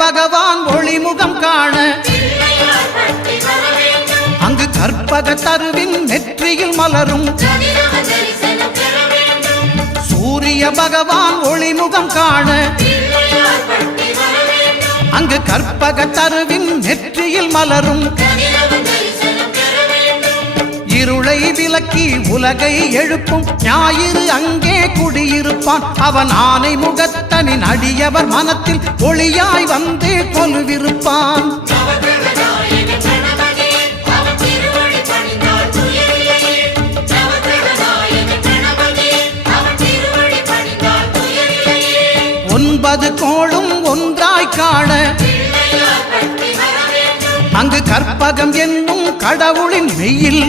பகவான் ஒளிமுகம் காண அங்கு கற்பக தருவின் நெற்றியில் மலரும் சூரிய பகவான் ஒளிமுகம் காண அங்கு கற்பக தருவின் நெற்றியில் மலரும் இருளை விலக்கி உலகை எழுப்பும் ஞாயிறு அங்கே குடியிருப்பான் அவன் ஆனை முகத்தனின் அடியவர் மனத்தில் ஒளியாய் வந்து கொலுவிருப்பான் ஒன்பது கோளும் ஒன்றாய் காண அங்கு கற்பகம் என்னும் கடவுளின் மெய்யில்